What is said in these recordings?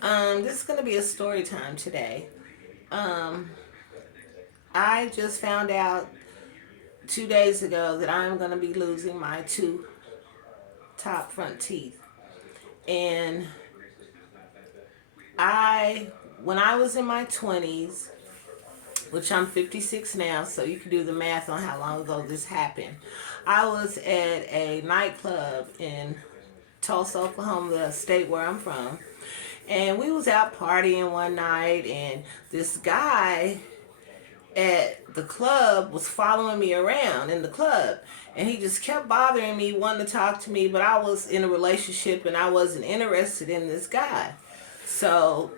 This is gonna be a story time today. Um, I just found out 2 days ago that I'm gonna be losing my two top front teeth, and when I was in my 20s, which I'm 56 now, so you can do the math on how long ago this happened. I was at a nightclub in Tulsa, Oklahoma, the state where I'm from, and we was out partying one night, and this guy at the club was following me around in the club, and he just kept bothering me, wanting to talk to me, but I was in a relationship and I wasn't interested in this guy. So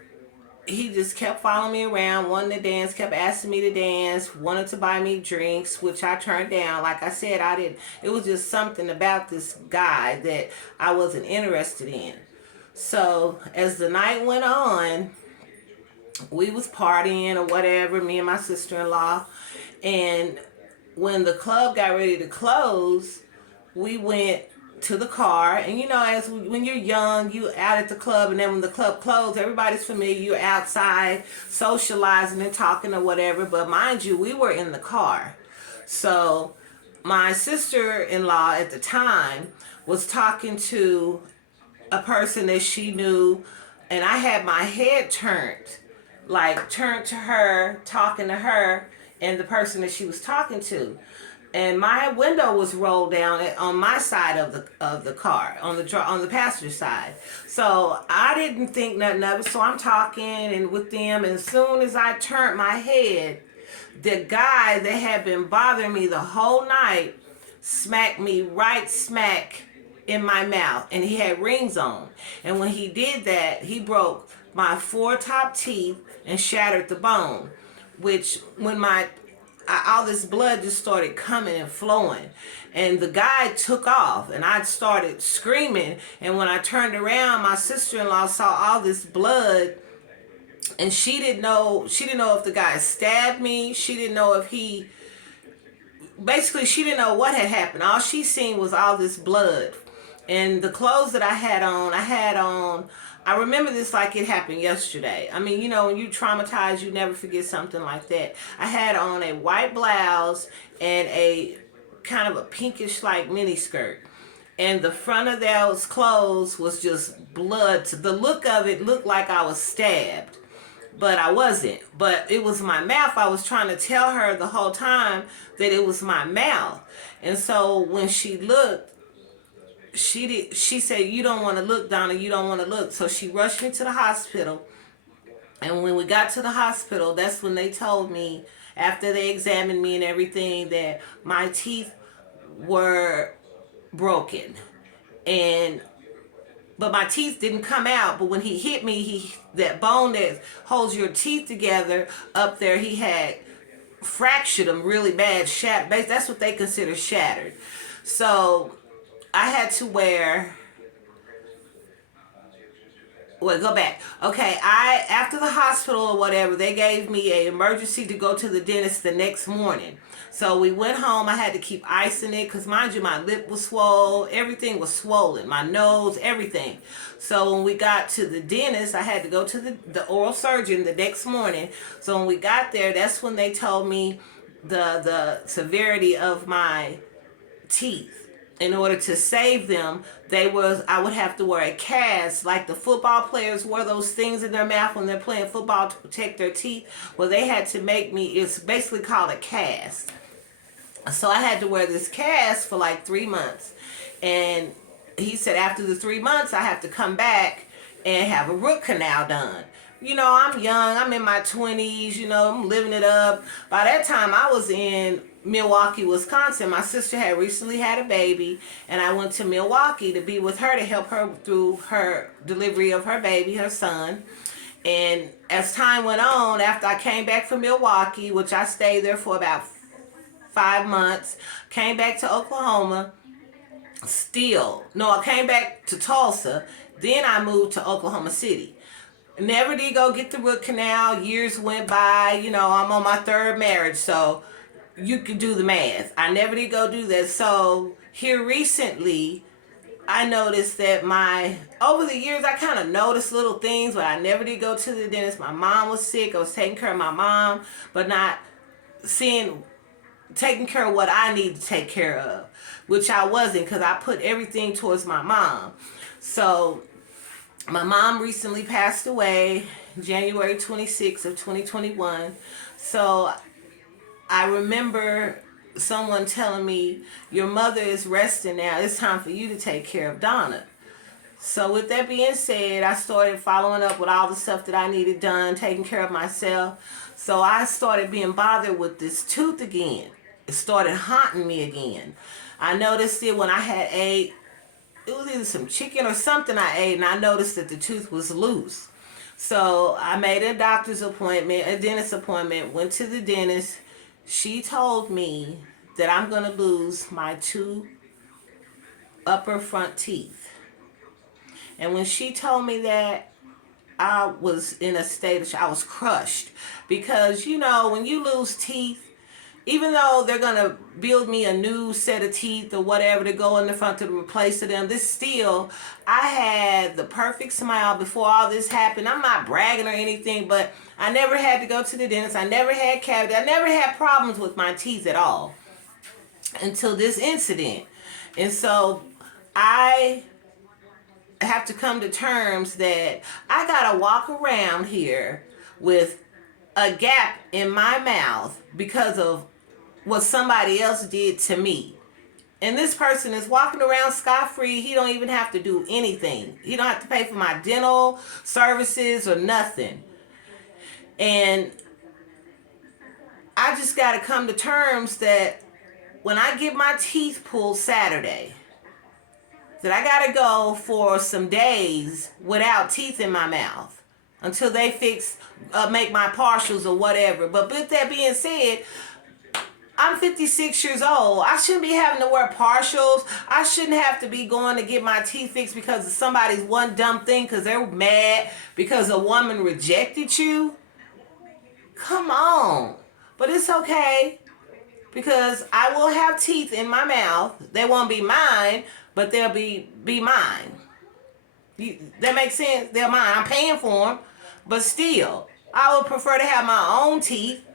he just kept following me around, wanting to dance, kept asking me to dance, wanted to buy me drinks, which I turned down. Like I said, I didn't, it was just something about this guy that I wasn't interested in. So as the night went on, we was partying or whatever, me and my sister-in-law, and when the club got ready to close, we went to the car. And when you're young, you out at the club, and then when the club closed, everybody's familiar, you're outside socializing and talking or whatever. But mind you, we were in the car. So my sister-in-law at the time was talking to a person that she knew, and I had my head turned to her, talking to her and the person that she was talking to. And my window was rolled down on my side of the car, on the passenger side. So I didn't think nothing of it. So I'm talking and with them, and as soon as I turned my head, the guy that had been bothering me the whole night smacked me right smack in my mouth, and he had rings on. And when he did that, he broke my four top teeth and shattered the bone, which when all this blood just started coming and flowing, and the guy took off, and I started screaming. And when I turned around, my sister-in-law saw all this blood, and she didn't know if the guy stabbed me. She didn't know if he basically, she didn't know what had happened. All she seen was all this blood. And the clothes that I had on, I remember this like it happened yesterday. I mean, when you traumatized, you never forget something like that. I had on a white blouse and a kind of a pinkish like mini skirt. And the front of those clothes was just blood. The look of it looked like I was stabbed, but I wasn't. But it was my mouth. I was trying to tell her the whole time that it was my mouth. And so when she looked, she said, "You don't want to look, Donna, you don't want to look." So she rushed me to the hospital. And when we got to the hospital, that's when they told me, after they examined me and everything, that my teeth were broken. And but my teeth didn't come out. But when he hit me, that bone that holds your teeth together up there, he had fractured them really bad. Shattered. That's what they consider shattered. So I had to wear. Well, go back. Okay, I after the hospital or whatever, they gave me an emergency to go to the dentist the next morning. So we went home. I had to keep icing it because, mind you, my lip was swollen. Everything was swollen. My nose, everything. So when we got to the dentist, I had to go to the oral surgeon the next morning. So when we got there, that's when they told me the severity of my teeth. In order to save them, I would have to wear a cast, like the football players wear those things in their mouth when they're playing football to protect their teeth. Well, they had to make me, it's basically called a cast. So I had to wear this cast for like 3 months. And he said after the 3 months, I have to come back and have a root canal done. I'm young, I'm in my 20s, I'm living it up. By that time, I was in Milwaukee, Wisconsin. My sister had recently had a baby, and I went to Milwaukee to be with her to help her through her delivery of her baby, her son. And as time went on, after I came back from Milwaukee, which I stayed there for about 5 months, came back to Oklahoma, I came back to Tulsa, then I moved to Oklahoma City. Never did go get the root canal. Years went by. I'm on my third marriage, so you can do the math. I never did go do that. So here recently, I noticed that over the years, I kind of noticed little things, but I never did go to the dentist. My mom was sick. I was taking care of my mom, but not taking care of what I need to take care of, which I wasn't, because I put everything towards my mom. So my mom recently passed away January 26th of 2021. So I remember someone telling me, your mother is resting now. It's time for you to take care of Donna. So with that being said, I started following up with all the stuff that I needed done, taking care of myself. So I started being bothered with this tooth again. It started haunting me again. I noticed it when I had ate, it was either some chicken or something I ate, and I noticed that the tooth was loose. So I made a doctor's appointment, a dentist appointment, went to the dentist. She told me that I'm going to lose my 2 upper front teeth. And when she told me that, I was in a state of, I was crushed. Because, you know, when you lose teeth, even though they're going to build me a new set of teeth or whatever to go in the front to replace them, I had the perfect smile before all this happened. I'm not bragging or anything, but I never had to go to the dentist. I never had cavity. I never had problems with my teeth at all until this incident. And so I have to come to terms that I got to walk around here with a gap in my mouth because of what somebody else did to me. And this person is walking around scot-free. He don't even have to do anything. He don't have to pay for my dental services or nothing. And I just got to come to terms that when I get my teeth pulled Saturday, that I got to go for some days without teeth in my mouth until they make my partials or whatever. But with that being said, I'm 56 years old. I shouldn't be having to wear partials. I shouldn't have to be going to get my teeth fixed because of somebody's one dumb thing because they're mad because a woman rejected you. Come on. But it's okay because I will have teeth in my mouth. They won't be mine, but they'll be mine. That makes sense? They're mine. I'm paying for them, but still, I would prefer to have my own teeth.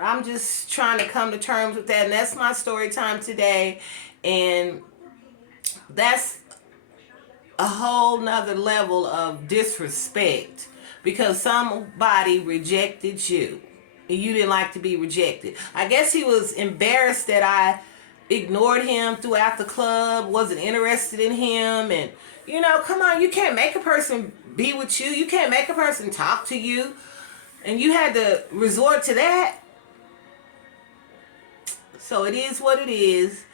I'm just trying to come to terms with that, and that's my story time today. And that's a whole nother level of disrespect because somebody rejected you and you didn't like to be rejected. I guess he was embarrassed that I ignored him throughout the club, wasn't interested in him. And you know, come on, you can't make a person be with you. You can't make a person talk to you, and you had to resort to that. So it is what it is.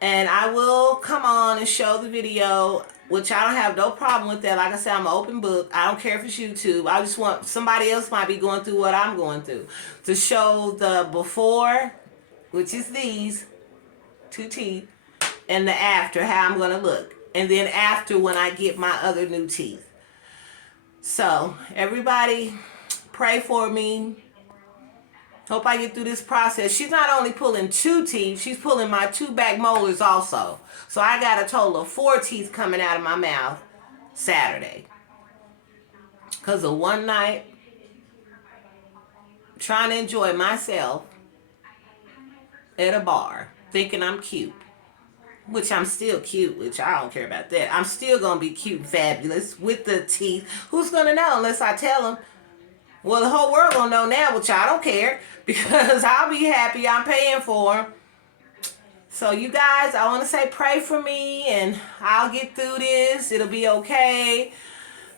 And I will come on and show the video, which I don't have no problem with that. Like I said, I'm an open book. I don't care if it's YouTube. I just want somebody else might be going through what I'm going through. To show the before, which is these 2 teeth, and the after, how I'm going to look. And then after when I get my other new teeth. So everybody pray for me. Hope I get through this process. She's not only pulling 2 teeth, she's pulling my 2 back molars also. So I got a total of 4 teeth coming out of my mouth Saturday. Because of one night trying to enjoy myself at a bar, thinking I'm cute. Which I'm still cute, which I don't care about that. I'm still going to be cute and fabulous with the teeth. Who's going to know unless I tell them? Well, the whole world gonna know now, which I don't care because I'll be happy. I'm paying for them. So you guys, I want to say pray for me and I'll get through this. It'll be okay.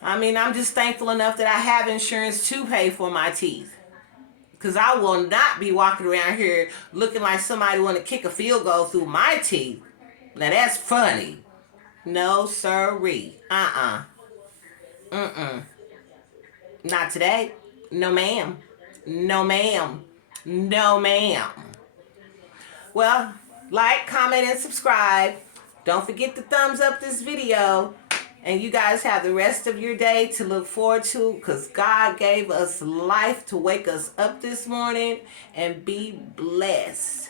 I mean, I'm just thankful enough that I have insurance to pay for my teeth. Because I will not be walking around here looking like somebody want to kick a field goal through my teeth. Now that's funny. No sirree. Not today. No ma'am. No ma'am. No ma'am. Well, like, comment, and subscribe. Don't forget to thumbs up this video. And you guys have the rest of your day to look forward to because God gave us life to wake us up this morning and be blessed.